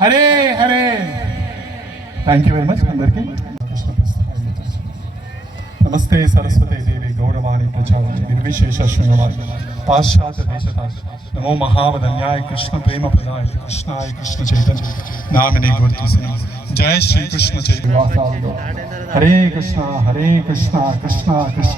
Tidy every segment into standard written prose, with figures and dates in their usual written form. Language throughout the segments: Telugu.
Hare Hare. Thank you very much అందరికీ. నమస్తే సరస్వతి దేవి గౌరవాణి ప్రచారాన్ని నిర్విశేష శృంగవారి పాశ్చాత్య దేశతాయ నమో మహావదన్యాయ కృష్ణ ప్రేమ ప్రదాయ కృష్ణాయ కృష్ణ చైతన్య నామిని గుర్తిసిన జయ శ్రీకృష్ణ చైతన్య. హరే కృష్ణ కృష్ణ కృష్ణ.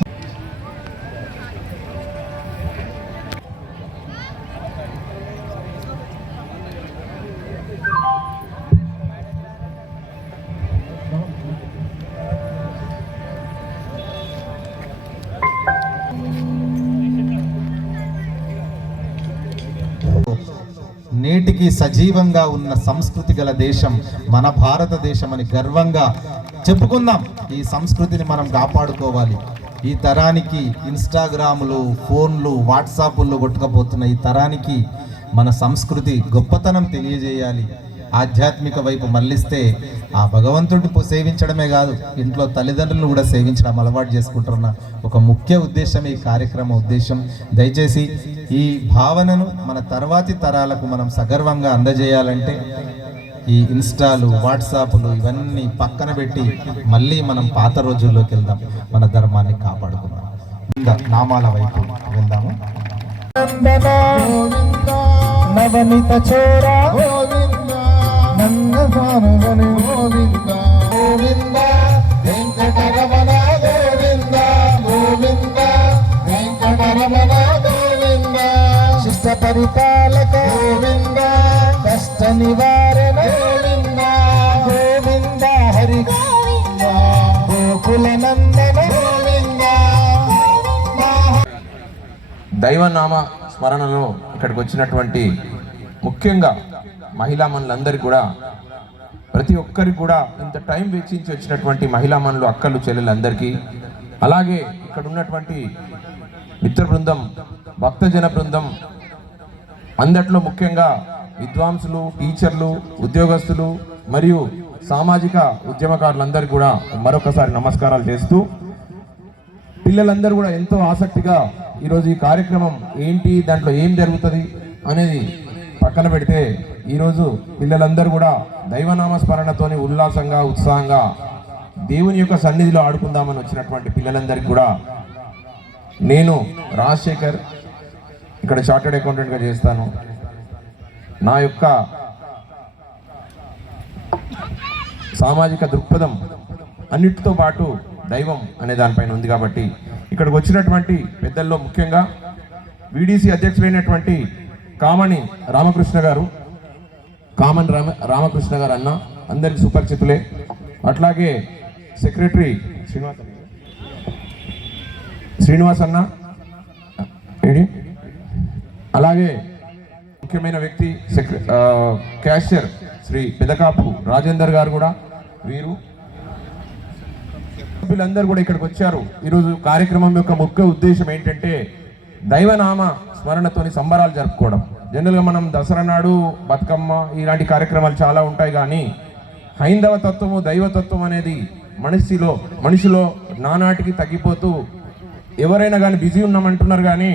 నేటికి సజీవంగా ఉన్న సంస్కృతి గల దేశం మన భారతదేశం అని గర్వంగా చెప్పుకుందాం. ఈ సంస్కృతిని మనం కాపాడుకోవాలి. ఈ తరానికి ఇన్స్టాగ్రాములు, ఫోన్లు, వాట్సాప్లు కొట్టుకపోతున్న ఈ తరానికి మన సంస్కృతి గొప్పతనం తెలియజేయాలి. ఆధ్యాత్మిక వైపు మళ్ళిస్తే ఆ భగవంతుడిని సేవించడమే కాదు, ఇంట్లో తల్లిదండ్రులను కూడా సేవించడం అలవాటు చేసుకుంటున్న ఒక ముఖ్య ఉద్దేశం ఈ కార్యక్రమ ఉద్దేశం. దయచేసి ఈ భావనను మన తర్వాతి తరాలకు మనం సగర్వంగా అందజేయాలంటే ఈ ఇన్స్టాలు, వాట్సాప్లు ఇవన్నీ పక్కన పెట్టి మళ్ళీ మనం పాత రోజుల్లోకి వెళ్దాం, మన ధర్మాన్ని కాపాడుకుందాం. ఇంకా నామాల వైపు వెళ్దాము. నవనిత చోరా గోవింద గోవింద వెంకటరమణ గోవింద గోవింద వెంకటరమణ గోవింద శిష్ట పరిపాలక గోవింద కష్ట నివారణ గోవింద గోవింద హరి గోవింద గోకుల నందన గోవింద. దైవనామ స్మరణలో ఇక్కడికి వచ్చినటువంటి ముఖ్యంగా మహిళా మనులందరికీ కూడా, ప్రతి ఒక్కరికి కూడా ఇంత టైం వెచ్చించి వచ్చినటువంటి మహిళా మనులు, అక్కలు, చెల్లెలందరికీ, అలాగే ఇక్కడ ఉన్నటువంటి మిత్ర బృందం, భక్తజన బృందం, అందట్లో ముఖ్యంగా విద్వాంసులు, టీచర్లు, ఉద్యోగస్తులు మరియు సామాజిక ఉద్యమకారులందరికీ కూడా మరొకసారి నమస్కారాలు చేస్తూ, పిల్లలందరూ కూడా ఎంతో ఆసక్తిగా ఈరోజు ఈ కార్యక్రమం ఏంటి, దాంట్లో ఏం జరుగుతుంది అనేది పక్కన పెడితే ఈరోజు పిల్లలందరూ కూడా దైవనామ స్మరణతోని ఉల్లాసంగా, ఉత్సాహంగా దేవుని యొక్క సన్నిధిలో ఆడుకుందామని వచ్చినటువంటి పిల్లలందరికీ కూడా నేను రాజశేఖర్, ఇక్కడ చార్టెడ్ అకౌంటెంట్గా చేస్తాను. నా యొక్క సామాజిక దృక్పథం అన్నిటితో పాటు దైవం అనే దానిపైన ఉంది కాబట్టి ఇక్కడికి వచ్చినటువంటి పెద్దల్లో ముఖ్యంగా వీడీసీ అధ్యక్షులైనటువంటి కామన్ రామకృష్ణ గారు అన్న అందరికి సుపరిచితులే. అట్లాగే సెక్రటరీ శ్రీనివాస్ అన్న, అలాగే ముఖ్యమైన వ్యక్తి క్యాషియర్ శ్రీ పెదకాపు రాజేందర్ గారు కూడా, వీళ్ళందరూ కూడా ఇక్కడికి వచ్చారు. ఈరోజు కార్యక్రమం యొక్క ముఖ్య ఉద్దేశం ఏంటంటే దైవనామ స్మరణతోని సంబరాలు జరుపుకోవడం. జనరల్గా మనం దసరా నాడు బతుకమ్మ ఇలాంటి కార్యక్రమాలు చాలా ఉంటాయి, కానీ హైందవ తత్వము, దైవతత్వం అనేది మనిషిలో నానాటికి తగ్గిపోతూ ఎవరైనా కానీ బిజీ ఉన్నామంటున్నారు, కానీ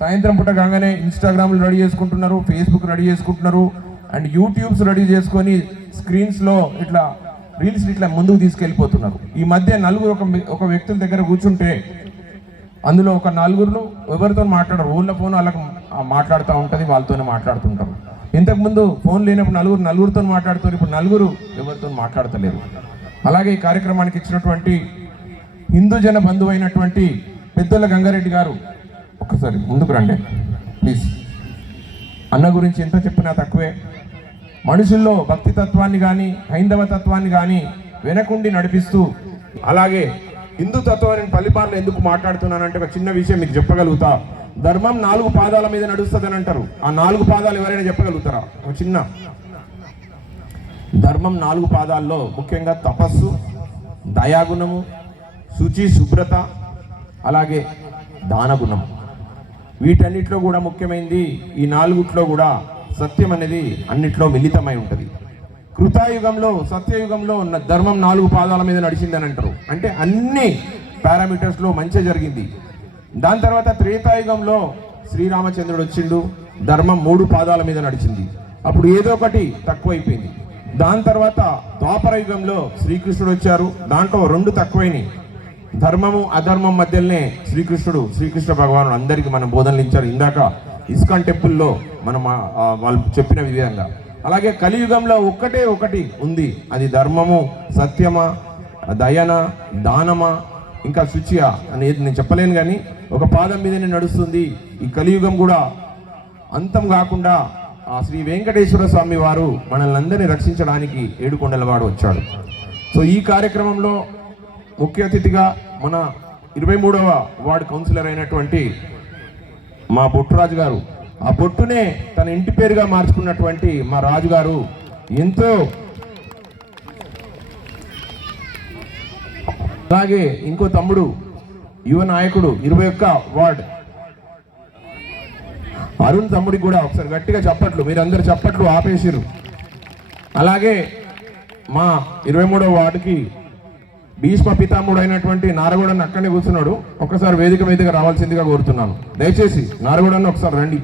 సాయంత్రం పూట కాగానే ఇన్స్టాగ్రామ్లు రెడీ చేసుకుంటున్నారు, ఫేస్బుక్ రెడీ చేసుకుంటున్నారు, అండ్ యూట్యూబ్స్ రెడీ చేసుకొని స్క్రీన్స్లో ఇట్లా రీల్స్ ఇట్లా ముందుకు తీసుకెళ్ళిపోతున్నారు. ఈ మధ్య నలుగురు ఒక వ్యక్తుల దగ్గర కూర్చుంటే అందులో ఒక నలుగురు ఎవరితో మాట్లాడరు, ఊళ్ళో ఫోన్ వాళ్ళకి మాట్లాడుతూ ఉంటుంది, వాళ్ళతోనే మాట్లాడుతుంటారు. ఇంతకుముందు ఫోన్ లేనప్పుడు నలుగురితో మాట్లాడుతారు, ఇప్పుడు నలుగురు ఎవరితో మాట్లాడతలేరు. అలాగే ఈ కార్యక్రమానికి ఇచ్చినటువంటి హిందూ జన బంధువు అయినటువంటి పెద్దల గంగారెడ్డి గారు, ఒక్కసారి ముందుకు రండి ప్లీజ్. అన్న గురించి ఎంత చెప్పినా తక్కువే. మనుషుల్లో భక్తి తత్వాన్ని కానీ హైందవ తత్వాన్ని కానీ వెనకుండి నడిపిస్తూ, అలాగే హిందూ తత్వాన్ని పల్లిపార్లు ఎందుకు మాట్లాడుతున్నానంటే ఒక చిన్న విషయం మీకు చెప్పగలుగుతా. ధర్మం 4 పాదాల మీద నడుస్తుందని అంటారు. ఆ 4 పాదాలు ఎవరైనా చెప్పగలుగుతారా? ఒక చిన్న ధర్మం 4 పాదాల్లో ముఖ్యంగా తపస్సు, దయాగుణము, శుచి శుభ్రత, అలాగే దానగుణం. వీటన్నిటిలో కూడా ముఖ్యమైనది ఈ 4 కూడా సత్యం అనేది అన్నిట్లో మిళితమై ఉంటుంది. కృతాయుగంలో, సత్యయుగంలో ఉన్న ధర్మం 4 పాదాల మీద నడిచిందని అంటారు. అంటే అన్ని పారామీటర్స్లో మంచి జరిగింది. దాని తర్వాత త్రేతాయుగంలో శ్రీరామచంద్రుడు వచ్చిండు, ధర్మం 3 పాదాల మీద నడిచింది. అప్పుడు ఏదో ఒకటి తక్కువైపోయింది. దాని తర్వాత ద్వాపర యుగంలో శ్రీకృష్ణుడు వచ్చారు, దాంట్లో 2 తక్కువైనాయి. ధర్మము అధర్మం మధ్యలోనే శ్రీకృష్ణ భగవానుడు అందరికీ మనం బోధనలు ఇచ్చారు. ఇందాక ఇస్కాన్ టెంపుల్లో మనం వాళ్ళు చెప్పిన విధంగా. అలాగే కలియుగంలో ఒకటి ఉంది, అది ధర్మము, సత్యమా, దయన, దానమా, ఇంకా శుచియా అనేది నేను చెప్పలేను, కానీ ఒక పాదం మీదనే నడుస్తుంది. ఈ కలియుగం కూడా అంతం కాకుండా ఆ శ్రీ వెంకటేశ్వర స్వామి వారు మనల్ని అందరినీ రక్షించడానికి ఏడుకొండలవాడు వచ్చాడు. సో ఈ కార్యక్రమంలో ముఖ్య అతిథిగా మన 23వ వార్డు కౌన్సిలర్ అయినటువంటి మా బొట్టురాజు గారు, ఆ బొట్టునే తన ఇంటి పేరుగా మార్చుకున్నటువంటి మా రాజు గారు ఎంతో, అలాగే ఇంకో తమ్ముడు యువ నాయకుడు 21 వార్డ్ అరుణ్ తమ్ముడికి కూడా ఒకసారి గట్టిగా చప్పట్లు, మీరందరూ చప్పట్లు ఆపేసిరు. అలాగే మా 23వ వార్డుకి భీష్మ పితామహుడు అయినటువంటి నారగూడన్న అక్కడనే కూర్చున్నాడు, ఒక్కసారి వేదిక మీదగా రావాల్సిందిగా కోరుతున్నాను. దయచేసి నారగూడన్న ఒకసారి రండి.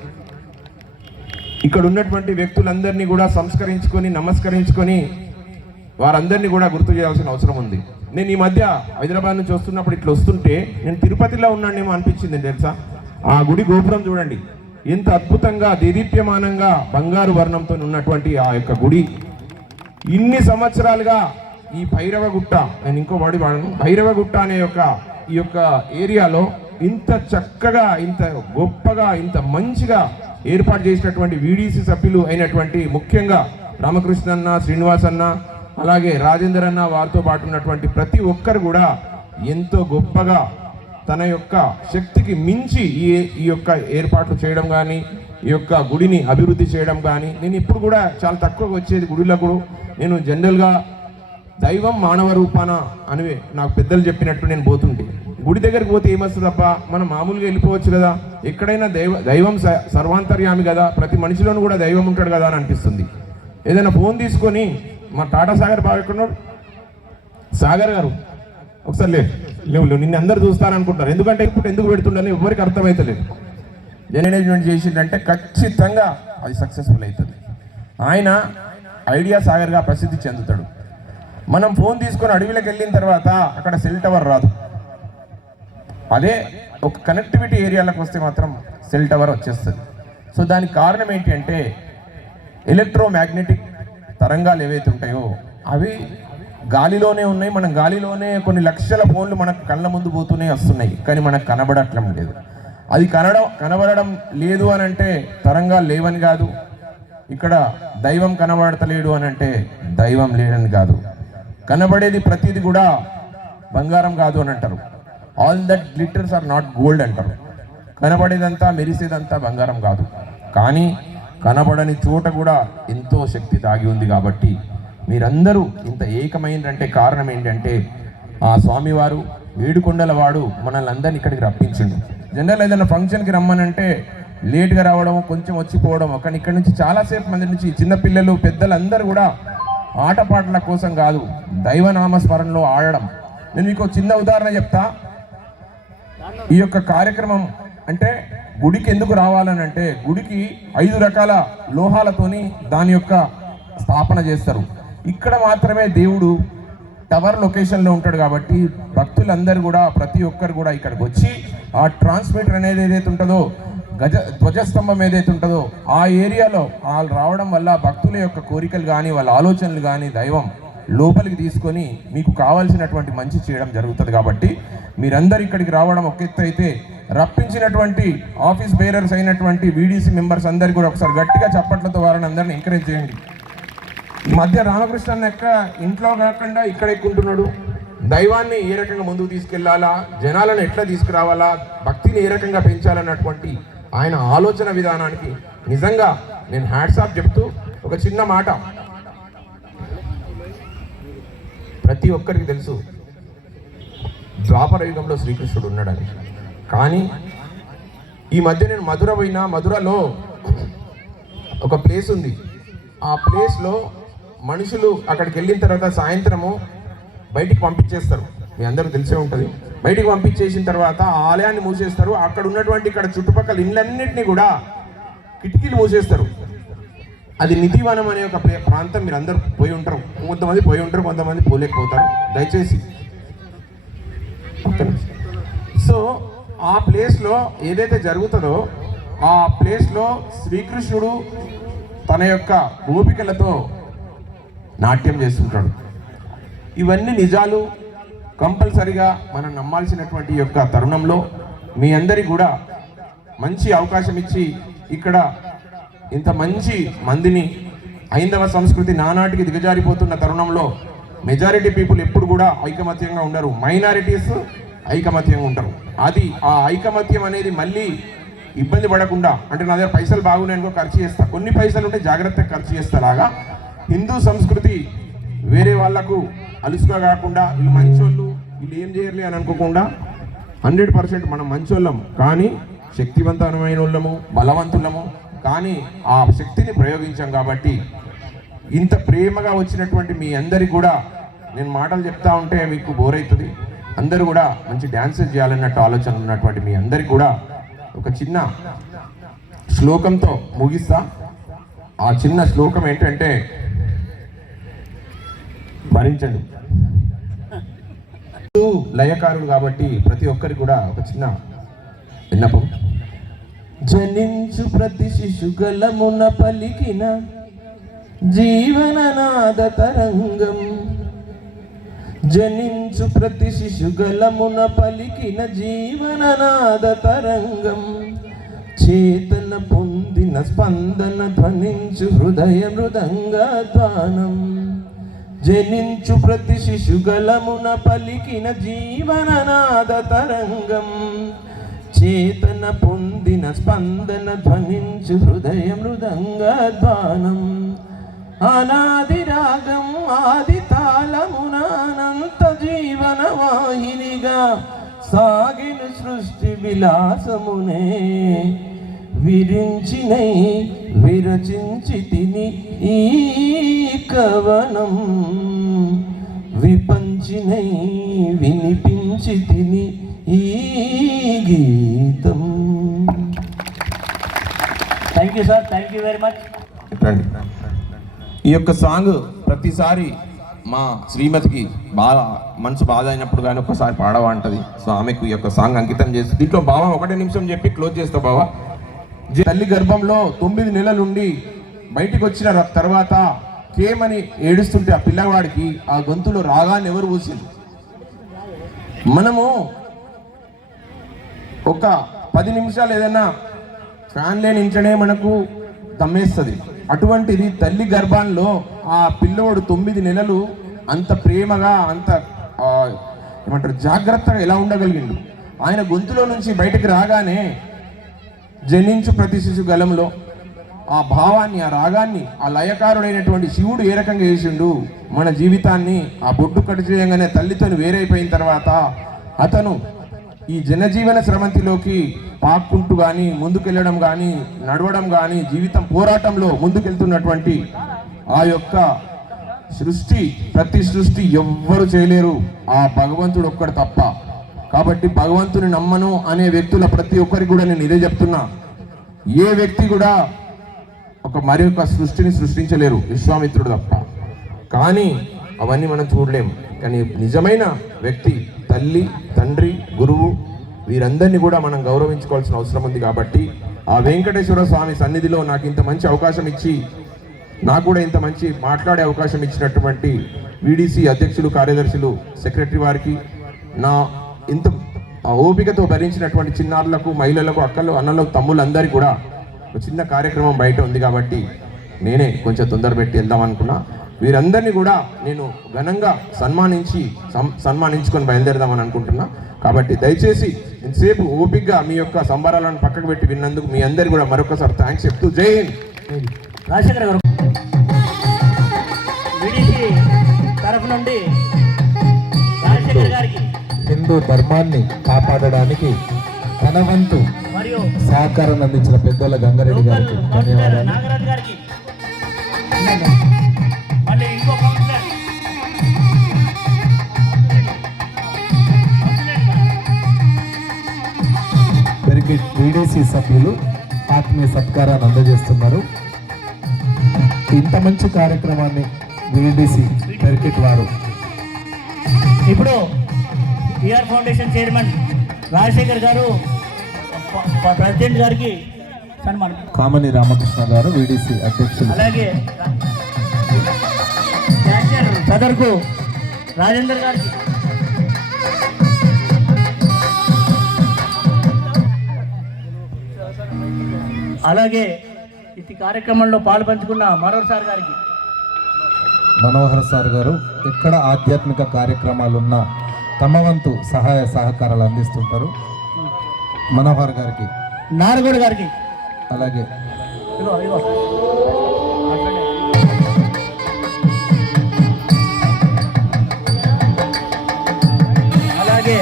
ఇక్కడ ఉన్నటువంటి వ్యక్తులందరినీ కూడా సంస్కరించుకొని నమస్కరించుకొని వారందరినీ కూడా గుర్తు చేయాల్సిన అవసరం ఉంది. నేను ఈ మధ్య హైదరాబాద్ నుంచి వస్తున్నప్పుడు ఇట్లా వస్తుంటే నేను తిరుపతిలో ఉన్నానేమో అనిపించింది తెలుసా. ఆ గుడి గోపురం చూడండి ఎంత అద్భుతంగా దేదీప్యమానంగా బంగారు వర్ణంతో ఉన్నటువంటి ఆ యొక్క గుడి. ఇన్ని సంవత్సరాలుగా ఈ భైరవగుట్ట, నేను ఇంకో వాడి వాడను, భైరవగుట్ట అనే ఈ యొక్క ఏరియాలో ఇంత చక్కగా, ఇంత గొప్పగా, ఇంత మంచిగా ఏర్పాటు చేసినటువంటి వీడీసీ సభ్యులు అయినటువంటి ముఖ్యంగా రామకృష్ణ అన్న, శ్రీనివాస్ అన్న, అలాగే రాజేందర్ అన్న, వారితో పాటు ఉన్నటువంటి ప్రతి ఒక్కరు కూడా ఎంతో గొప్పగా తన యొక్క శక్తికి మించి ఈ యొక్క ఏర్పాట్లు చేయడం కానీ, ఈ యొక్క గుడిని అభివృద్ధి చేయడం కానీ. నేను ఇప్పుడు కూడా చాలా తక్కువగా వచ్చేది గుడిలకు. నేను జనరల్గా దైవం మానవ రూపాన అని నాకు పెద్దలు చెప్పినట్టు నేను పోతుంటే, గుడి దగ్గరికి పోతే ఏమొస్తుంది తప్ప మనం మామూలుగా వెళ్ళిపోవచ్చు కదా. ఎక్కడైనా దైవం సర్వాంతర్యామి కదా, ప్రతి మనిషిలోనూ కూడా దైవం ఉంటాడు కదా అని అనిపిస్తుంది. ఏదైనా ఫోన్ తీసుకొని మా టాటా సాగర్ బాగా ఎక్కడున్నాడు, సాగర్ గారు ఒకసారి లేవు నిన్ను అందరు చూస్తారనుకుంటారు. ఎందుకంటే ఇప్పుడు ఎందుకు పెడుతుండని ఎవరికి అర్థమవుతలేదు. మేనేజ్మెంట్ చేసిందంటే ఖచ్చితంగా అది సక్సెస్ఫుల్ అవుతుంది. ఆయన ఐడియా సాగర్గా ప్రసిద్ధి చెందుతాడు. మనం ఫోన్ తీసుకొని అడవిలోకి వెళ్ళిన తర్వాత అక్కడ సెల్ టవర్ రాదు. అదే ఒక కనెక్టివిటీ ఏరియాలకు వస్తే మాత్రం సెల్ టవర్ వచ్చేస్తుంది. సో దానికి కారణం ఏంటి అంటే ఎలక్ట్రోమాగ్నెటిక్ తరంగాలు ఏవైతే ఉంటాయో అవి గాలిలోనే ఉన్నాయి. మనం గాలిలోనే కొన్ని లక్షల ఫోన్లు మనకు కళ్ళ ముందు పోతూనే వస్తున్నాయి, కానీ మనకు కనబడట్లం లేదు. అది కనబడడం లేదు అని అంటే తరంగాలు లేవని కాదు. ఇక్కడ దైవం కనబడతలేడు అని అంటే దైవం లేడని కాదు. కనబడేది ప్రతిది కూడా బంగారం కాదు అని అంటారు. All that glitters are not gold అంటారు. కనబడేదంతా మెరిసేదంతా బంగారం కాదు, కానీ కనబడని చోట కూడా ఎంతో శక్తి దాగి ఉంది. కాబట్టి మీరందరూ ఇంత ఏకమైందంటే కారణం ఏంటంటే ఆ స్వామివారు ఏడుకొండలవాడు మనల్ని అందరినీ ఇక్కడికి రప్పించిండు. జనరల్ ఏదైనా ఫంక్షన్కి రమ్మనంటే లేట్గా రావడం, కొంచెం వచ్చిపోవడం, కానీ ఇక్కడ నుంచి చాలాసేపు మంది నుంచి చిన్నపిల్లలు పెద్దలు అందరూ కూడా ఆటపాటల కోసం కాదు, దైవనామ స్మరణలో ఆడడం. నేను మీకు చిన్న ఉదాహరణ చెప్తా. ఈ యొక్క కార్యక్రమం అంటే గుడికి ఎందుకు రావాలని అంటే గుడికి 5 రకాల లోహాలతోని దాని యొక్క స్థాపన చేస్తారు. ఇక్కడ మాత్రమే దేవుడు టవర్ లొకేషన్లో ఉంటాడు. కాబట్టి భక్తులందరూ కూడా ప్రతి ఒక్కరు కూడా ఇక్కడికి వచ్చి ఆ ట్రాన్స్మిటర్ అనేది ఏదైతే ఉంటుందో, ధ్వజస్తంభం ఏదైతే ఉంటుందో ఆ ఏరియాలో వాళ్ళు రావడం వల్ల భక్తుల యొక్క కోరికలు కానీ వాళ్ళ ఆలోచనలు కానీ దైవం లోపలికి తీసుకొని మీకు కావాల్సినటువంటి మంచి చేయడం జరుగుతుంది. కాబట్టి మీరందరూ ఇక్కడికి రావడం ఒక ఎత్తు అయితే, రప్పించినటువంటి ఆఫీస్ బేరర్స్ అయినటువంటి వీడీసీ మెంబర్స్ అందరికీ కూడా ఒకసారి గట్టిగా చప్పట్లతో వారిని అందరినీ ఎంకరేజ్ చేయండి. ఈ మధ్య రామకృష్ణ ఎక్క ఇంట్లో కాకుండా ఇక్కడ ఎక్కుంటున్నాడు. దైవాన్ని ఏ రకంగా ముందుకు తీసుకెళ్లాలా, జనాలను ఎట్లా తీసుకురావాలా, భక్తిని ఏ రకంగా పెంచాలన్నటువంటి ఆయన ఆలోచన విధానానికి నిజంగా నేను హ్యాట్స్ ఆఫ్ చెప్తూ ఒక చిన్న మాట. ప్రతి ఒక్కరికి తెలుసు ద్వాపర యుగంలో శ్రీకృష్ణుడు ఉన్నాడని. కానీ ఈ మధ్య నేను మధుర పోయినా, మధురలో ఒక ప్లేస్ ఉంది. ఆ ప్లేస్లో మనుషులు అక్కడికి వెళ్ళిన తర్వాత సాయంత్రము బయటికి పంపించేస్తారు. మీ అందరూ తెలిసే ఉంటుంది. బయటికి పంపించేసిన తర్వాత ఆ ఆలయాన్ని మూసేస్తారు. అక్కడ ఉన్నటువంటి ఇక్కడ చుట్టుపక్కల ఇళ్ళన్నింటినీ కూడా కిటికీలు మూసేస్తారు. అది నిధివనం అనే ఒక ప్రాంతం. మీరు అందరూ పోయి ఉంటారు, కొంతమంది పోయి ఉంటారు, కొంతమంది పోలేకపోతారు. దయచేసి సో ఆ ప్లేస్లో ఏదైతే జరుగుతుందో ఆ ప్లేస్లో శ్రీకృష్ణుడు తన యొక్క గోపికలతో నాట్యం చేస్తుంటాడు. ఇవన్నీ నిజాలు. కంపల్సరిగా మనం నమ్మాల్సినటువంటి యొక్క తరుణంలో మీ అందరికీ కూడా మంచి అవకాశం ఇచ్చి ఇక్కడ ఇంత మంచి మందిని, హైందవ సంస్కృతి నానాటికి దిగజారిపోతున్న తరుణంలో మెజారిటీ పీపుల్ ఎప్పుడు కూడా ఐకమత్యంగా ఉండరు, మైనారిటీస్ ఐకమత్యంగా ఉంటారు. అది ఆ ఐకమత్యం అనేది మళ్ళీ ఇబ్బంది పడకుండా, అంటే నా దగ్గర పైసలు బాగున్నాయనుకో ఖర్చు చేస్తా, కొన్ని పైసలు ఉంటే జాగ్రత్తగా ఖర్చు చేస్తాలాగా హిందూ సంస్కృతి వేరే వాళ్లకు అలుసుగా కాకుండా వీళ్ళు మంచోళ్ళు, వీళ్ళు ఏం చేయర్లే అని అనుకోకుండా 100% మనం మంచోళ్ళం, కానీ శక్తివంతమైన వాళ్ళము, బలవంతులము, కానీ ఆ శక్తిని ప్రయోగించాం. కాబట్టి ఇంత ప్రేమగా వచ్చినటువంటి మీ అందరికి కూడా నేను మాటలు చెప్తా ఉంటే మీకు బోర్ అవుతుంది. అందరూ కూడా మంచి డ్యాన్సెస్ చేయాలన్నట్టు ఆలోచన ఉన్నటువంటి మీ అందరికి కూడా ఒక చిన్న శ్లోకంతో ముగిస్తా. ఆ చిన్న శ్లోకం ఏంటంటే, భరించండి, లయకారుడు కాబట్టి ప్రతి ఒక్కరికి కూడా ఒక చిన్న విన్నపం. జనించు ప్రతి శిశుగలమున పలికిన జీవననాద తరంగం, జనించు ప్రతి శిశుగలమున పలికిన జీవననాద తరంగం, చేతన పొందిన స్పందన ధ్వనించు హృదయ మృదంగధ్వానం, జనించు ప్రతి శిశుగలమున పలికిన జీవననాద తరంగం, చేతన పొందిన స్పందన ధ్వనించు హృదయ మృదంగధ్వానం, అనాది రాగం ఆది తాళమున అనంత జీవన వాహినిగా సాగిన సృష్టి విలాసమునే విరించినై విరచించి తిని ఈ కవనం, విపంచినై వినిపించి తిని ఈ గీతం. Thank you sir, thank you very much. ఈ యొక్క సాంగ్ ప్రతిసారి మా శ్రీమతికి బాగా మనసు బాధ అయినప్పుడు కానీ ఒక్కసారి పాడవా అంటది. సో ఆమెకు ఈ యొక్క సాంగ్ అంకితం చేసి దీంట్లో బావ 1 నిమిషం చెప్పి క్లోజ్ చేస్తా. బావ తల్లి గర్భంలో 9 నెలలుండి బయటికి వచ్చిన తర్వాత కేమని ఏడుస్తుంటే ఆ పిల్లవాడికి ఆ గొంతులో రాగాన్ని ఎవరు పూసింది? మనము ఒక 10 నిమిషాలు ఏదైనా ఫ్యాన్ లేని ఇంట్లోనే మనకు దమ్మేస్తుంది. అటువంటిది తల్లి గర్భంలో ఆ పిల్లవాడు 9 నెలలు అంత ప్రేమగా, అంత ఏమంటారు జాగ్రత్తగా ఎలా ఉండగలిగిండు? ఆయన గొంతులో నుంచి బయటకు రాగానే జనించు ప్రతి శిశు గలంలో ఆ భావాన్ని, ఆ రాగాన్ని, ఆ లయకారుడైనటువంటి శివుడు ఏ రకంగా చేసిండు మన జీవితాన్ని. ఆ బొడ్డు కట్టు చేయంగానే తల్లితో వేరైపోయిన తర్వాత అతను ఈ జనజీవన స్రవంతిలోకి పాక్కుంటూ కానీ, ముందుకెళ్ళడం కానీ, నడవడం కానీ, జీవితం పోరాటంలో ముందుకెళ్తున్నటువంటి ఆ యొక్క సృష్టి, ప్రతి సృష్టి ఎవ్వరు చేయలేరు, ఆ భగవంతుడు ఒక్కడు తప్ప. కాబట్టి భగవంతుని నమ్మను అనే వ్యక్తుల ప్రతి ఒక్కరికి కూడా నేను ఇదే చెప్తున్నా, ఏ వ్యక్తి కూడా మరి ఒక సృష్టిని సృష్టించలేరు, విశ్వామిత్రుడు తప్ప. కానీ అవన్నీ మనం చూడలేము. కానీ నిజమైన వ్యక్తి తల్లి, తండ్రి, గురువు, వీరందరినీ కూడా మనం గౌరవించుకోవాల్సిన అవసరం ఉంది. కాబట్టి ఆ వెంకటేశ్వర స్వామి సన్నిధిలో నాకు ఇంత మంచి అవకాశం ఇచ్చి, నాకు కూడా ఇంత మంచి మాట్లాడే అవకాశం ఇచ్చినటువంటి వీడీసీ అధ్యక్షులు, కార్యదర్శులు, సెక్రటరీ వారికి, నా ఇంత ఓపికతో భరించినటువంటి చిన్నారులకు, మహిళలకు, అక్కలు, అన్నలకు, తమ్ముళ్ళందరికీ కూడా ఒక చిన్న కార్యక్రమం బయట ఉంది కాబట్టి నేనే కొంచెం తొందర పెట్టి వెళ్దాం అనుకున్నా. వీరందరినీ కూడా నేను ఘనంగా సన్మానించుకొని బయలుదేరదామని అనుకుంటున్నా. కాబట్టి దయచేసి ఇంతసేపు ఓపికగా మీ యొక్క సంబరాలను పక్కకు పెట్టి విన్నందుకు మీ అందరికీ కూడా మరొకసారి థ్యాంక్స్ చెప్తూ జై హింద్. రాజశేఖర్ గారు వీడీసీ తరఫు నుండి రాజశేఖర్ గారికి హిందూ ధర్మాన్ని కాపాడడానికి తన వంతు మరియు సహకారం అందించిన పెద్దల గంగారెడ్డి గారికి ధన్యవాదాలు. నాగరాజు గారికి, మళ్ళీ ఇంకో కౌన్సిలర్ వీడీసీ సభ్యులు ఆత్మీయ సత్కారాన్ని అందజేస్తున్నారు. ఇంత మంచి కార్యక్రమాన్ని వీడిసి పెరికిట్ వారు ఇప్పుడు ఈఆర్ ఫౌండేషన్ చైర్మన్ రాజశేఖర్ గారు ప్రెసిడెంట్ గారికి సన్మానం. కామని రామకృష్ణ గారు వీడిసి అధ్యక్షులు. అలాగే సదర్కు రాజేందర్ గారికి, అలాగే ఈ కార్యక్రమంలో పాలు పంచుకున్న మనోహర్ గారికి. మనోహర్ సార్ గారు ఎక్కడ ఆధ్యాత్మిక కార్యక్రమాలున్నా తమ వంతు సహాయ సహకారాలు అందిస్తుంటారు. మనోహర్ గారికి, నారగోడ గారికి, అలాగే అలాగే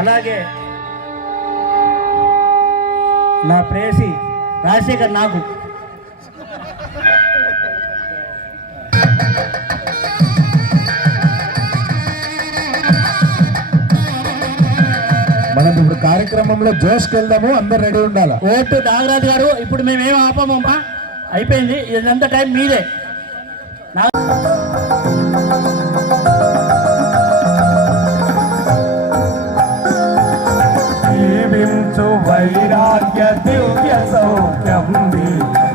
అలాగే నా ప్రేయసి రాజశేఖర్ నాకు మనం ఇప్పుడు కార్యక్రమంలో జోష్కి వెళ్దాము, అందరు రెడీ ఉండాలా. ఓటు నాగరాజు గారు, ఇప్పుడు మేమేం ఆపమమ్మా, అయిపోయింది, ఇదంతా టైం మీదే. జీవించు వైరాగ్య దివ్య సౌఖ్యం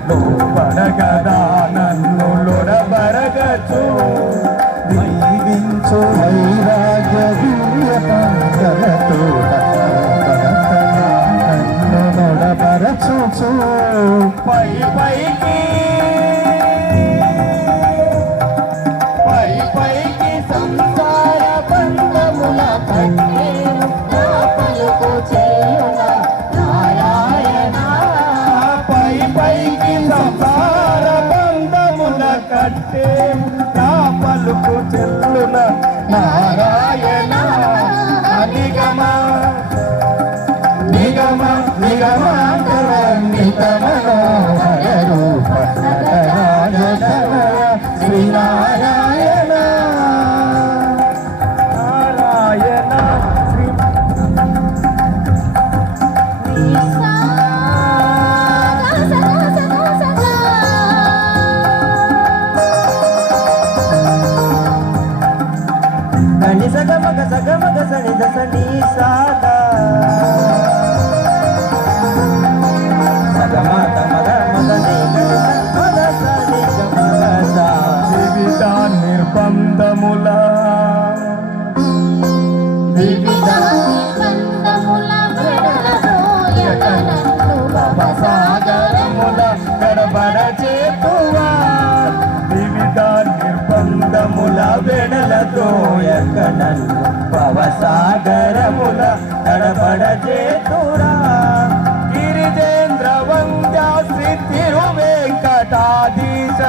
లోపడగదా నన్ను లొడబరగచు. జీవించు వైరాగ్య దివ్య పంకలతో నన్ను నొడబరచుచు. పై పైకి సంసార బంధముల కట్టే నా పలుకు చేయున నారాయణ. పై పైకి సంసార బంధముల కట్టే నా పలుకు చెల్లున నారాయణ. నిగమ నిగమ నిగమాంతర నితమనోహర రూప నటరాజనయ శ్రీనారాయణ. నారాయణ శ్రీ దని సగమగ సగమగ సని దసని సాదా సగమగ మగ మగని మగ సని గమగ సా. వివిధ నిర్బంధముల సాగరముల గడబడ చేతువా. వివిధ నిర్బంధముల వెడలతో ఎక్కనన్ను భవసాగరముల గడబడ చేతురా. గిరిజేంద్ర వంద్య శ్రీ తిరువెంకటాధీశ